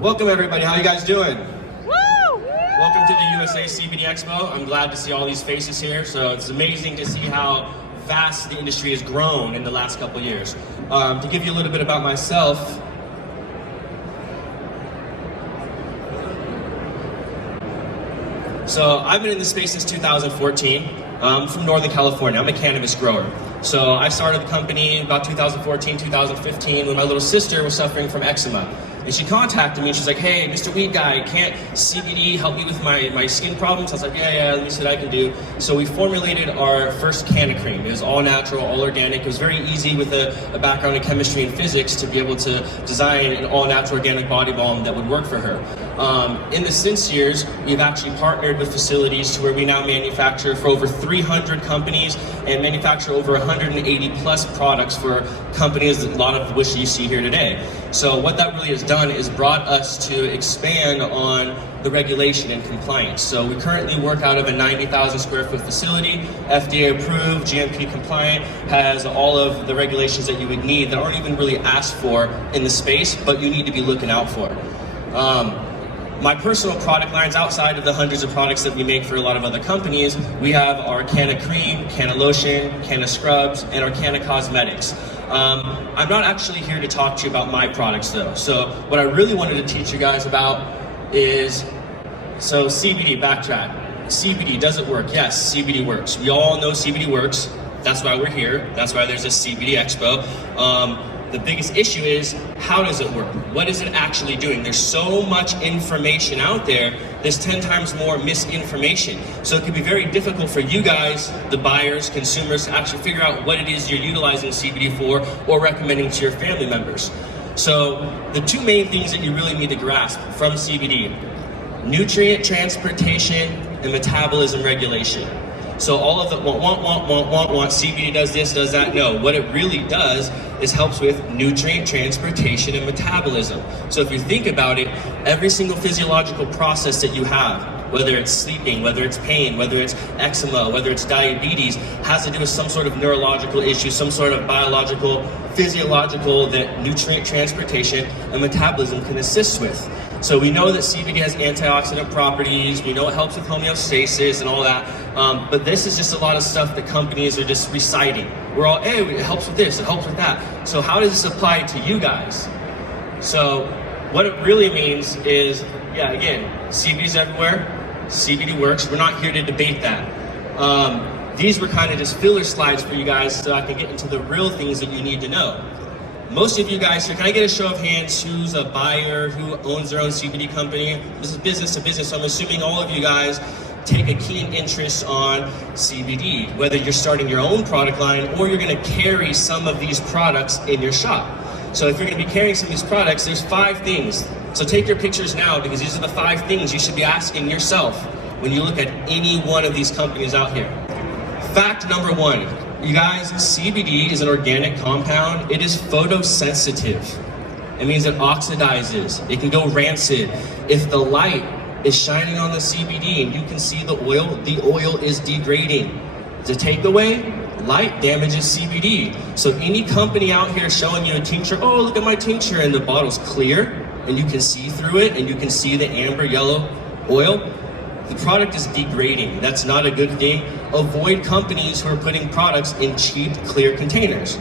Welcome everybody, how you guys doing? Woo! Welcome to the USA CBD Expo. I'm glad to see all these faces here. So it's amazing to see how fast the industry has grown in the last couple years. To give you a little bit about myself, so I've been in this space since 2014. I'm from Northern California. I'm a cannabis grower. So I started the company about 2014, 2015 when my little sister was suffering from eczema. And she contacted me and she's like, hey, Mr. Weed Guy, can't CBD help me with my skin problems? I was like, yeah, let me see what I can do. So we formulated our first can of cream. It was all natural, all organic. It was very easy with a background in chemistry and physics to be able to design an all natural organic body balm that would work for her. In the since years, we've actually partnered with facilities to where we now manufacture for over 300 companies and manufacture over 180 plus products for companies, a lot of which you see here today. So what that really has done is brought us to expand on the regulation and compliance. So we currently work out of a 90,000 square foot facility, FDA approved, GMP compliant, has all of the regulations that you would need that aren't even really asked for in the space, but you need to be looking out for. My personal product lines, outside of the hundreds of products that we make for a lot of other companies, we have our can of cream, can of lotion, can of scrubs, and our can of cosmetics. I'm not actually here to talk to you about my products though. So what I really wanted to teach you guys about is, so CBD, backtrack. CBD, does it work? Yes, CBD works. We all know CBD works. That's why we're here. That's why there's a CBD Expo. The biggest issue is, how does it work? What is it actually doing? There's so much information out there, there's 10 times more misinformation. So it can be very difficult for you guys, the buyers, consumers, to actually figure out what it is you're utilizing CBD for or recommending to your family members. So the two main things that you really need to grasp from CBD: nutrient transportation and metabolism regulation. So all of the want, CBD does this, does that. No, what it really does is helps with nutrient transportation and metabolism. So if you think about it, every single physiological process that you have, whether it's sleeping, whether it's pain, whether it's eczema, whether it's diabetes, has to do with some sort of neurological issue, some sort of biological, physiological that nutrient transportation and metabolism can assist with. So we know that CBD has antioxidant properties, we know it helps with homeostasis and all that, but this is just a lot of stuff that companies are just reciting. We're all, hey, it helps with this, it helps with that. So how does this apply to you guys? So what it really means is, yeah, again, CBD's everywhere, CBD works. We're not here to debate that. These were kind of just filler slides for you guys so I can get into the real things that you need to know. Most of you guys here, can I get a show of hands who's a buyer, who owns their own CBD company? This is business to business, so I'm assuming all of you guys take a keen interest on CBD, whether you're starting your own product line or you're gonna carry some of these products in your shop. So if you're gonna be carrying some of these products, there's 5 things. So take your pictures now, because these are the 5 things you should be asking yourself when you look at any one of these companies out here. Fact number 1. You guys, CBD is an organic compound. It is photosensitive. It means it oxidizes. It can go rancid. If the light is shining on the CBD and you can see the oil is degrading. The takeaway, light damages CBD. So any company out here showing you a tincture, oh, look at my tincture, and the bottle's clear and you can see through it and you can see the amber yellow oil, the product is degrading. That's not a good thing. Avoid companies who are putting products in cheap, clear containers.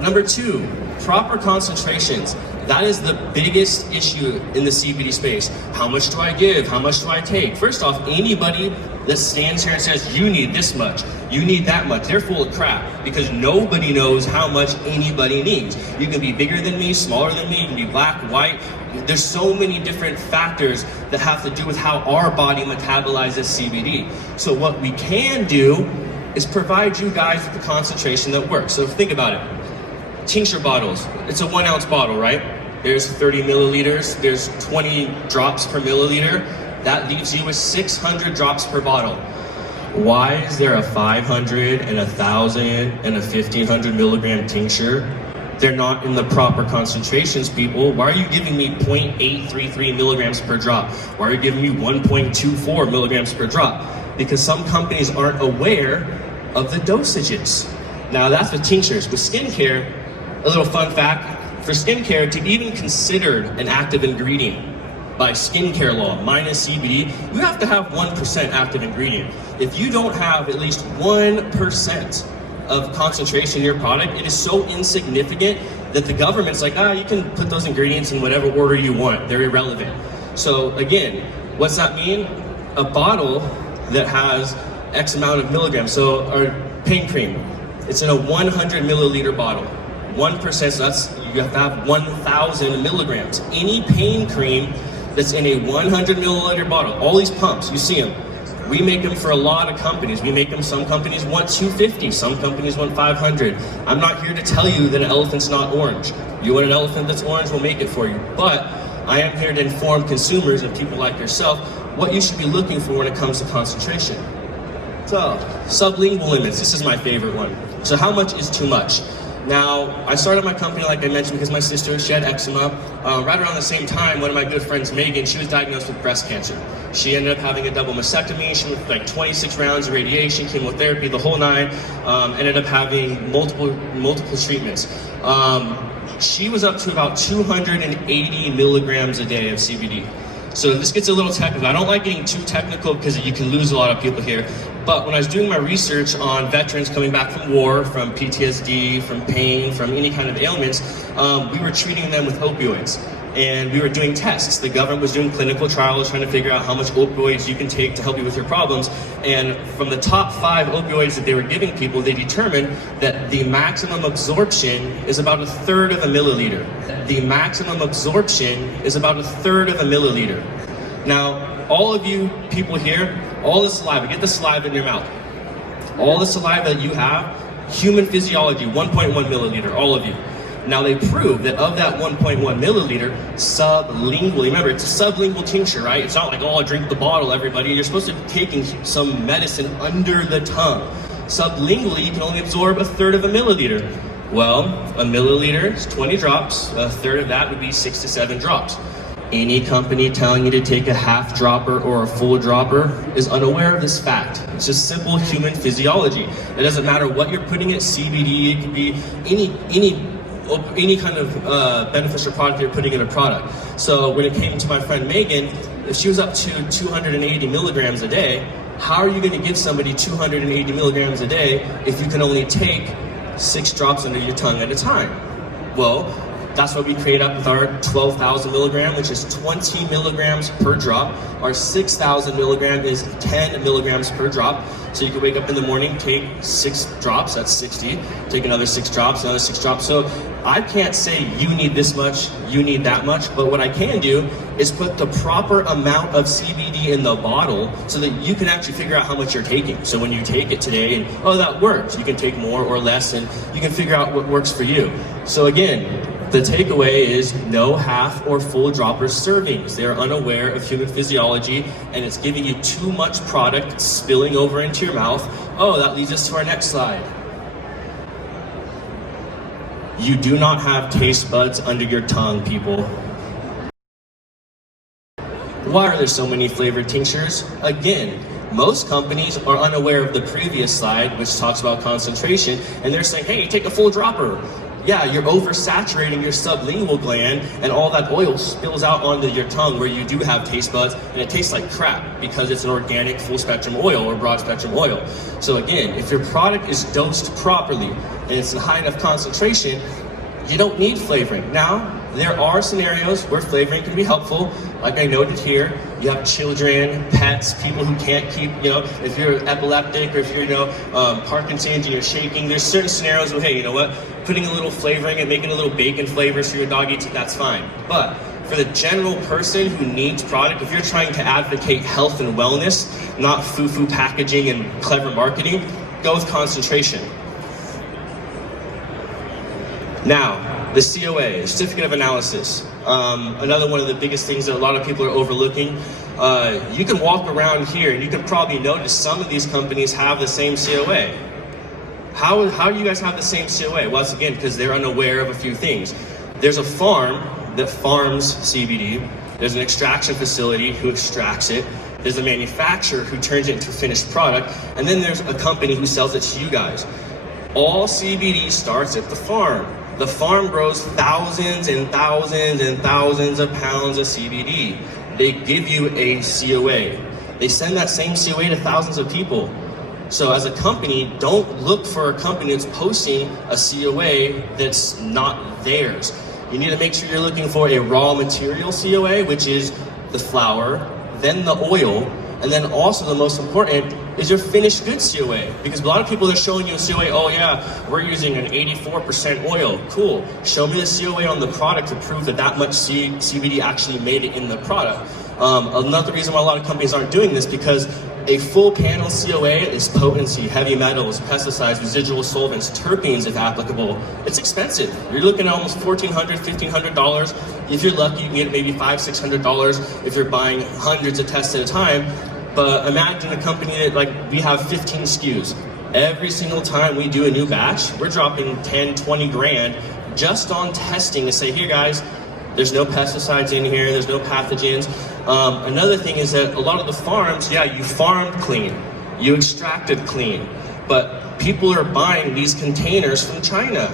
Number 2, proper concentrations. That is the biggest issue in the CBD space. How much do I give? How much do I take? First off, anybody that stands here and says, you need this much, you need that much, they're full of crap, because nobody knows how much anybody needs. You can be bigger than me, smaller than me, you can be black, white. There's so many different factors that have to do with how our body metabolizes CBD. So what we can do is provide you guys with the concentration that works. So think about it. Tincture bottles, it's a 1 ounce bottle, right? There's 30 milliliters, there's 20 drops per milliliter. That leaves you with 600 drops per bottle. Why is there a 500 and 1,000 and a 1,500 milligram tincture? They're not in the proper concentrations, people. Why are you giving me 0.833 milligrams per drop? Why are you giving me 1.24 milligrams per drop? Because some companies aren't aware of the dosages. Now that's with tinctures. With skincare, a little fun fact, for skincare to be even considered an active ingredient by skincare law, minus CBD, you have to have 1% active ingredient. If you don't have at least 1% of concentration in your product, it is so insignificant that the government's like, you can put those ingredients in whatever order you want. They're irrelevant. So again, what's that mean? A bottle that has X amount of milligrams, so our pain cream, it's in a 100 milliliter bottle. 1%, so that's, you have to have 1,000 milligrams. Any pain cream that's in a 100 milliliter bottle, all these pumps, you see them. We make them for a lot of companies. We make them, some companies want 250, some companies want 500. I'm not here to tell you that an elephant's not orange. You want an elephant that's orange, we'll make it for you. But I am here to inform consumers and people like yourself what you should be looking for when it comes to concentration. So, sublingual limits, this is my favorite one. So how much is too much? Now, I started my company, like I mentioned, because my sister, she had eczema. Right around the same time, one of my good friends, Megan, she was diagnosed with breast cancer. She ended up having a double mastectomy. She went like 26 rounds of radiation, chemotherapy, the whole nine. Ended up having multiple treatments. She was up to about 280 milligrams a day of CBD. So this gets a little technical. I don't like getting too technical because you can lose a lot of people here. But when I was doing my research on veterans coming back from war, from PTSD, from pain, from any kind of ailments, we were treating them with opioids. And we were doing tests. The government was doing clinical trials trying to figure out how much opioids you can take to help you with your problems. And from the top 5 opioids that they were giving people, they determined that the maximum absorption is about 1/3 of a milliliter. The maximum absorption is about 1/3 of a milliliter. Now, all of you people here, all the saliva, get the saliva in your mouth. All the saliva that you have, human physiology, 1.1 milliliter, all of you. Now they prove that of that 1.1 milliliter, sublingually, remember it's a sublingual tincture, right? It's not like, oh, drink the bottle, everybody. You're supposed to be taking some medicine under the tongue. Sublingually, you can only absorb 1/3 of a milliliter. Well, a milliliter is 20 drops. 1/3 of that would be 6 to 7 drops. Any company telling you to take a half dropper or a full dropper is unaware of this fact. It's just simple human physiology. It doesn't matter what you're putting in CBD, it could be any kind of beneficial product you're putting in a product. So when it came to my friend Megan, if she was up to 280 milligrams a day, how are you going to give somebody 280 milligrams a day if you can only take 6 drops under your tongue at a time? Well, that's what we create up with our 12,000 milligram, which is 20 milligrams per drop. Our 6,000 milligram is 10 milligrams per drop. So you can wake up in the morning, take 6 drops, that's 60. Take another 6 drops, another 6 drops. So I can't say you need this much, you need that much, but what I can do is put the proper amount of CBD in the bottle so that you can actually figure out how much you're taking. So when you take it today and, oh, that works, you can take more or less and you can figure out what works for you. So again, the takeaway is no half or full dropper servings. They're unaware of human physiology and it's giving you too much product spilling over into your mouth. Oh, that leads us to our next slide. You do not have taste buds under your tongue, people. Why are there so many flavored tinctures? Again, most companies are unaware of the previous slide, which talks about concentration, and they're saying, hey, take a full dropper. Yeah, you're oversaturating your sublingual gland and all that oil spills out onto your tongue where you do have taste buds and it tastes like crap because it's an organic full spectrum oil or broad spectrum oil. So again, if your product is dosed properly and it's in high enough concentration, you don't need flavoring. Now, there are scenarios where flavoring can be helpful. Like I noted here, you have children, pets, people who can't keep, if you're epileptic or if you're, Parkinson's and you're shaking, there's certain scenarios where, hey, you know what? Putting a little flavoring and making a little bacon flavors for your dog eats it, that's fine. But for the general person who needs product, if you're trying to advocate health and wellness, not foo-foo packaging and clever marketing, go with concentration. Now, the COA, the Certificate of Analysis. Another one of the biggest things that a lot of people are overlooking. You can walk around here and you can probably notice some of these companies have the same COA. How do you guys have the same COA? Well, it's again, because they're unaware of a few things. There's a farm that farms CBD. There's an extraction facility who extracts it. There's a manufacturer who turns it into a finished product. And then there's a company who sells it to you guys. All CBD starts at the farm. The farm grows thousands and thousands and thousands of pounds of CBD. They give you a COA. They send that same COA to thousands of people. So as a company, don't look for a company that's posting a COA that's not theirs. You need to make sure you're looking for a raw material COA, which is the flower, then the oil, and then also the most important is your finished goods COA. Because a lot of people are showing you a COA, oh yeah, we're using an 84% oil. Cool. Show me the COA on the product to prove that that much CBD actually made it in the product. Another reason why a lot of companies aren't doing this, because a full panel COA is potency, heavy metals, pesticides, residual solvents, terpenes if applicable. It's expensive. You're looking at almost $1,400, $1,500. If you're lucky, you can get maybe $500, $600 if you're buying hundreds of tests at a time. But imagine a company that, like, we have 15 SKUs. Every single time we do a new batch, we're dropping 10, 20 grand just on testing to say, here guys, there's no pesticides in here, there's no pathogens. Another thing is that a lot of the farms, yeah, you farmed clean, you extracted clean, but people are buying these containers from China,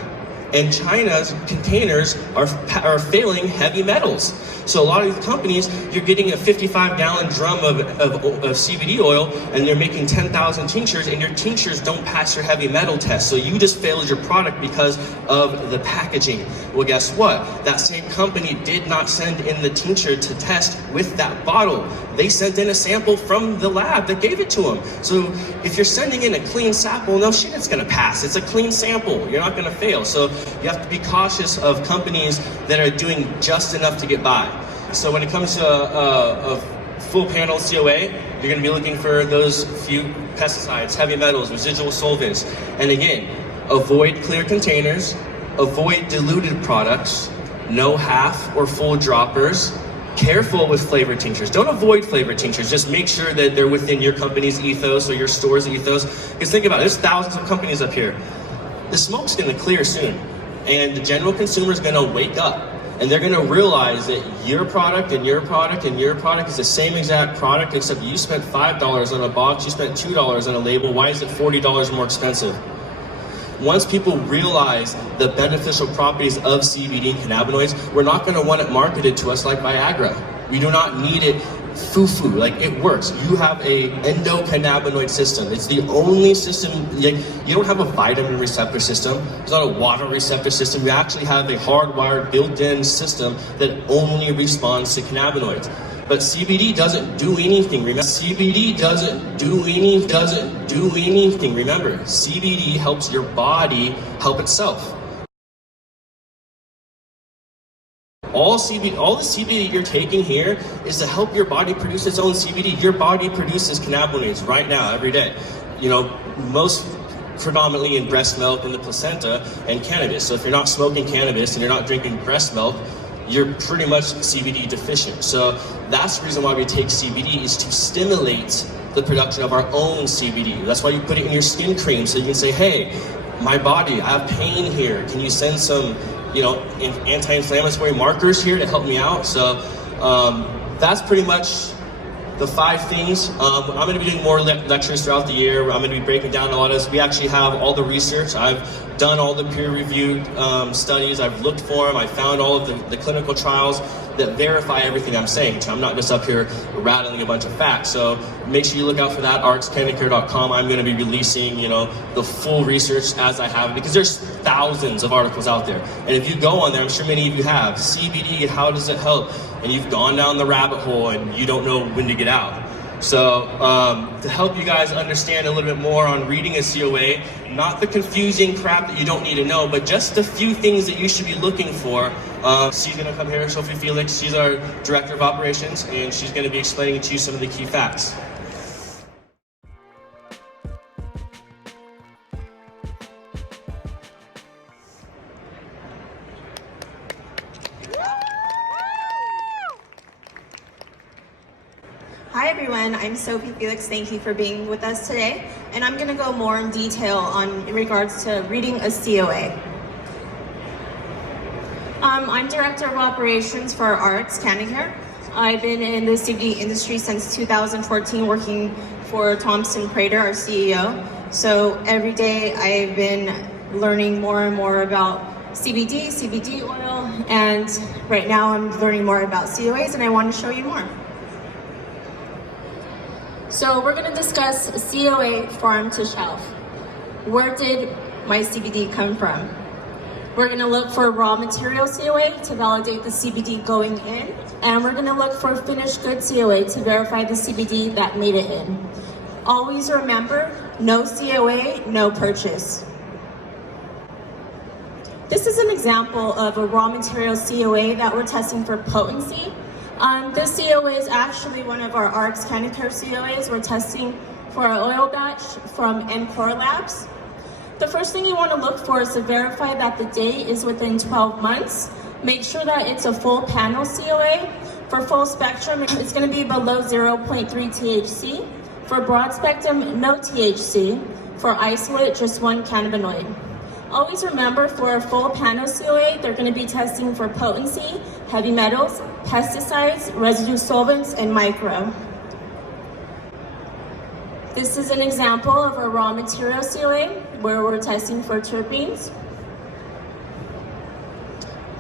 and China's containers are failing heavy metals. So a lot of these companies, you're getting a 55-gallon drum of CBD oil, and you're making 10,000 tinctures, and your tinctures don't pass your heavy metal test. So you just failed your product because of the packaging. Well, guess what? That same company did not send in the tincture to test with that bottle. They sent in a sample from the lab that gave it to them. So if you're sending in a clean sample, no shit, it's gonna pass. It's a clean sample. You're not gonna fail. So you have to be cautious of companies that are doing just enough to get by. So when it comes to a full panel COA, you're going to be looking for those few pesticides, heavy metals, residual solvents. And again, avoid clear containers, avoid diluted products, no half or full droppers. Careful with flavored tinctures. Don't avoid flavored tinctures. Just make sure that they're within your company's ethos or your store's ethos. Because think about it, there's thousands of companies up here. The smoke's going to clear soon. And the general consumer is going to wake up. And they're going to realize that your product and your product and your product is the same exact product, except you spent $5 on a box, you spent $2 on a label. Why is it $40 more expensive? Once people realize the beneficial properties of CBD cannabinoids, we're not going to want it marketed to us like Viagra. We do not need it foo-foo, like it works. You have a endocannabinoid system. It's the only system, you don't have a vitamin receptor system. It's not a water receptor system. You actually have a hardwired built-in system that only responds to cannabinoids. But CBD doesn't do anything. Remember, CBD doesn't do anything. Remember, CBD helps your body help itself. All the CBD you're taking here is to help your body produce its own CBD. Your body produces cannabinoids right now, every day. You know, most predominantly in breast milk and the placenta and cannabis. So if you're not smoking cannabis and you're not drinking breast milk, you're pretty much CBD deficient. So that's the reason why we take CBD, is to stimulate the production of our own CBD. That's why you put it in your skin cream, so you can say, hey, my body, I have pain here. Can you send some, anti-inflammatory markers here to help me out? So that's pretty much the 5 things. I'm going to be doing more lectures throughout the year. I'm going to be breaking down a lot of this. We actually have all the research. I've done all the peer-reviewed studies. I've looked for them. I found all of the clinical trials that verify everything I'm saying. So I'm not just up here rattling a bunch of facts. So make sure you look out for that, rxcandicare.com. I'm going to be releasing, the full research as I have it, because there's thousands of articles out there. And if you go on there, I'm sure many of you have, CBD, how does it help? And you've gone down the rabbit hole and you don't know when to get out. So to help you guys understand a little bit more on reading a COA, not the confusing crap that you don't need to know, but just a few things that you should be looking for. She's going to come here, Sophie Felix. She's our Director of Operations, and she's going to be explaining to you some of the key facts. Hi everyone, I'm Sophie Felix. Thank you for being with us today. And I'm going to go more in detail in regards to reading a COA. I'm Director of Operations for RX Candicare. I've been in the CBD industry since 2014, working for Twompson Prater, our CEO. So every day I've been learning more and more about CBD, CBD oil, and right now I'm learning more about COAs and I want to show you more. So we're going to discuss COA farm to shelf. Where did my CBD come from? We're going to look for raw material COA to validate the CBD going in, and we're going to look for finished good COA to verify the CBD that made it in. Always remember, no COA, no purchase. This is an example of a raw material COA that we're testing for potency. This COA is actually one of our RX Candy Care COAs. We're testing for our oil batch from Encore Labs. The first thing you want to look for is to verify that the date is within 12 months. Make sure that it's a full panel COA. For full spectrum, it's going to be below 0.3 THC. For broad spectrum, no THC. For isolate, just 1 cannabinoid. Always remember, for a full panel COA, they're going to be testing for potency, heavy metals, pesticides, residue solvents, and micro. This is an example of a raw material COA where we're testing for terpenes.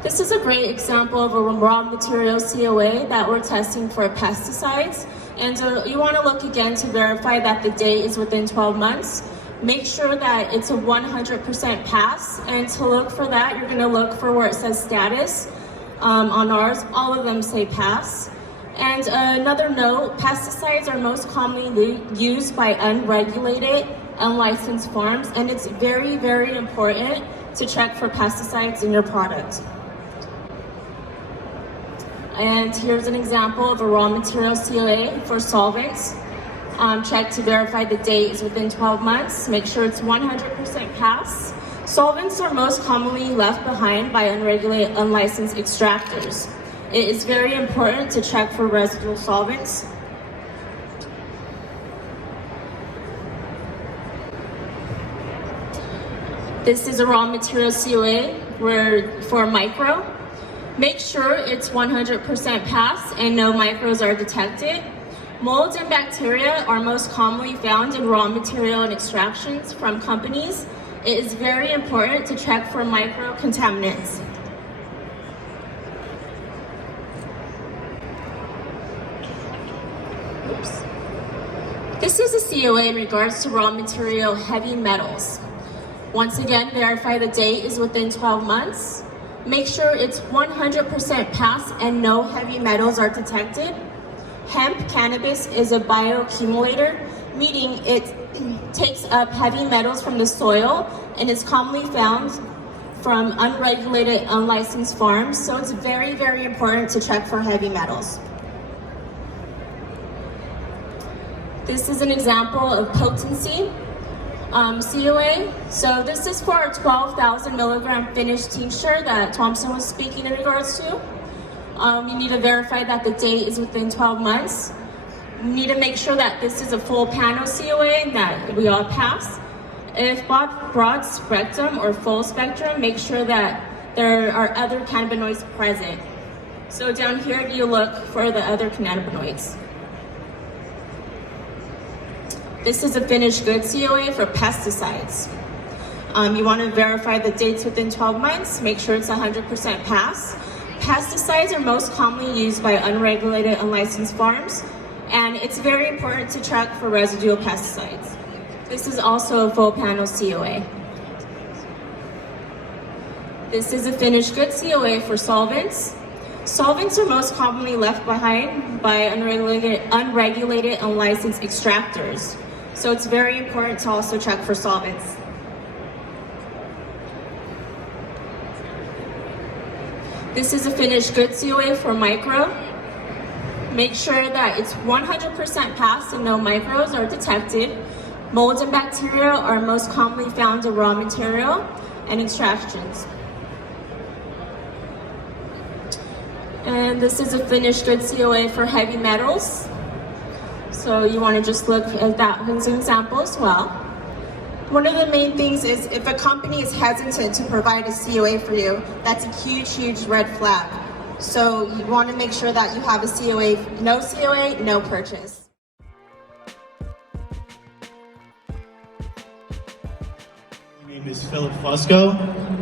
This is a great example of a raw material COA that we're testing for pesticides. And you want to look again to verify that the date is within 12 months. Make sure that it's a 100% pass, and to look for that, you're going to look for where it says status. On ours, all of them say pass. And another note, pesticides are most commonly used by unregulated, unlicensed farms, and it's very, very important to check for pesticides in your product. And here's an example of a raw material COA for solvents. Check to verify the date is within 12 months. Make sure it's 100% pass. Solvents are most commonly left behind by unregulated, unlicensed extractors. It is very important to check for residual solvents. This is a raw material COA for micro. Make sure it's 100% pass and no micros are detected. Molds and bacteria are most commonly found in raw material and extractions from companies. It is very important to check for microcontaminants. Oops. This is a COA in regards to raw material heavy metals. Once again, verify the date is within 12 months. Make sure it's 100% pass and no heavy metals are detected. Hemp cannabis is a bioaccumulator, meaning it takes up heavy metals from the soil and is commonly found from unregulated, unlicensed farms, so it's very, very important to check for heavy metals. This is an example of potency COA. So this is for a 12,000 milligram finished tincture that Twompson was speaking in regards to. You need to verify that the date is within 12 months. You need to make sure that this is a full panel COA and that we all pass. If broad spectrum or full spectrum, make sure that there are other cannabinoids present. So down here, you look for the other cannabinoids. This is a finished good COA for pesticides. You want to verify the dates within 12 months, make sure it's 100% pass. Pesticides are most commonly used by unregulated, unlicensed farms, and it's very important to check for residual pesticides. This is also a full panel COA. This is a finished good COA for solvents. Solvents are most commonly left behind by unregulated, unlicensed extractors. So it's very important to also check for solvents. This is a finished good COA for micro. Make sure that it's 100% passed and no micros are detected. Molds and bacteria are most commonly found in raw material and extractions. And this is a finished good COA for heavy metals. So you want to just look at that as an example as well. One of the main things is if a company is hesitant to provide a COA for you, that's a huge, huge red flag. So you want to make sure that you have a COA, no purchase. name is Phil Fusco.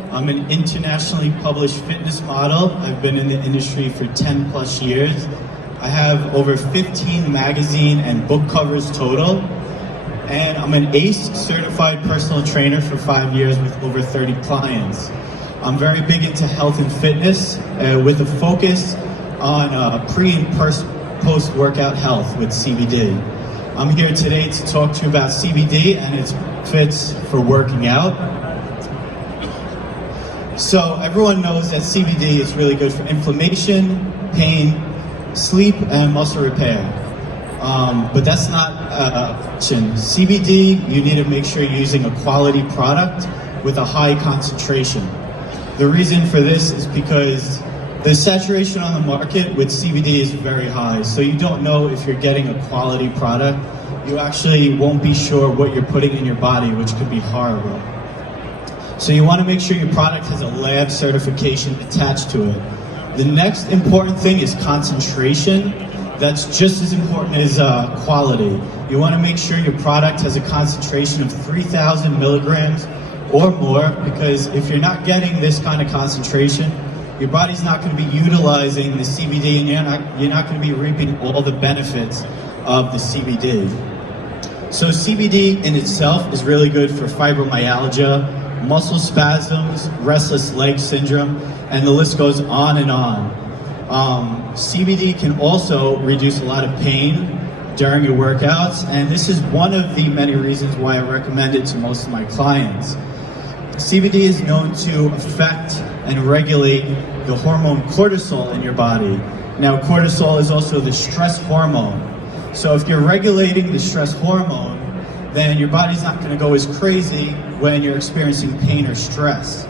I'm an internationally published fitness model. I've been in the industry for 10 plus years. I have over 15 magazine and book covers total. And I'm an ACE certified personal trainer for 5 years with over 30 clients. I'm very big into health and fitness with a focus on pre and post-workout health with CBD. I'm here today to talk to you about CBD and its fits for working out. So everyone knows that CBD is really good for inflammation, pain, sleep, and muscle repair. But that's not option. CBD, you need to make sure you're using a quality product with a high concentration. The reason for this is because the saturation on the market with CBD is very high, so you don't know if you're getting a quality product. You actually won't be sure what you're putting in your body, which could be horrible. So you want to make sure your product has a lab certification attached to it. The next important thing is concentration. That's just as important as quality. You want to make sure your product has a concentration of 3,000 milligrams or more, because if you're not getting this kind of concentration, your body's not going to be utilizing the CBD, and you're not going to be reaping all the benefits of the CBD. So CBD in itself is really good for fibromyalgia, muscle spasms, restless leg syndrome, and the list goes on and on. CBD can also reduce a lot of pain during your workouts, and this is one of the many reasons why I recommend it to most of my clients. CBD is known to affect and regulate the hormone cortisol in your body. Now, cortisol is also the stress hormone. So if you're regulating the stress hormone, then your body's not going to go as crazy when you're experiencing pain or stress.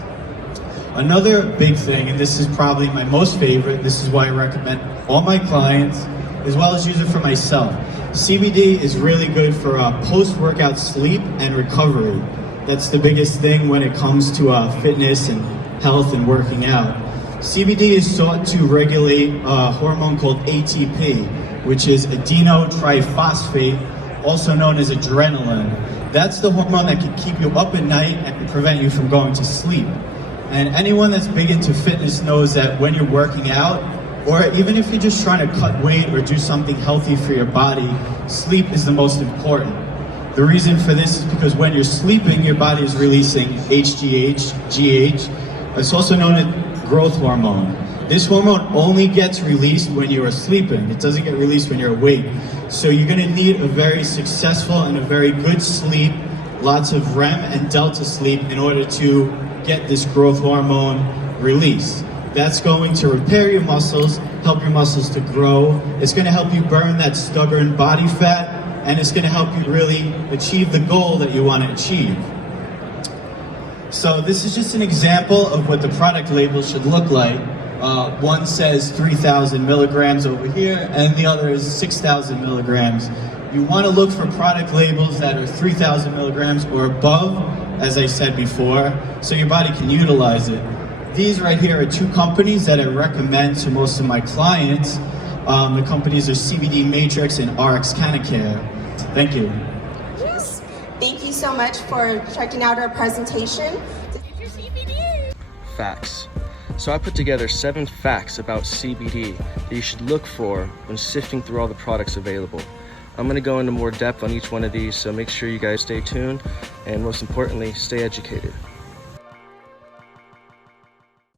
Another big thing, and this is probably my most favorite, this is why I recommend all my clients, as well as use it for myself. CBD is really good for post-workout sleep and recovery. That's the biggest thing when it comes to fitness and health and working out. CBD is sought to regulate a hormone called ATP, which is adenotriphosphate, also known as adrenaline. That's the hormone that can keep you up at night and prevent you from going to sleep. And anyone that's big into fitness knows that when you're working out, or even if you're just trying to cut weight or do something healthy for your body, sleep is the most important. The reason for this is because when you're sleeping, your body is releasing HGH, GH. It's also known as growth hormone. This hormone only gets released when you are sleeping. It doesn't get released when you're awake. So you're going to need a very successful and a very good sleep, lots of REM and delta sleep in order to get this growth hormone released. That's going to repair your muscles, help your muscles to grow. It's going to help you burn that stubborn body fat, and it's going to help you really achieve the goal that you want to achieve. So this is just an example of what the product label should look like. One says 3,000 milligrams over here, and the other is 6,000 milligrams. You want to look for product labels that are 3,000 milligrams or above, as I said before, so your body can utilize it. These right here are two companies that I recommend to most of my clients. The companies are CBD Matrix and RX Canacare. Thank you. Yes. Thank you so much for checking out our presentation. Facts. So I put together 7 facts about CBD that you should look for when sifting through all the products available. I'm going to go into more depth on each one of these, so make sure you guys stay tuned and most importantly, stay educated.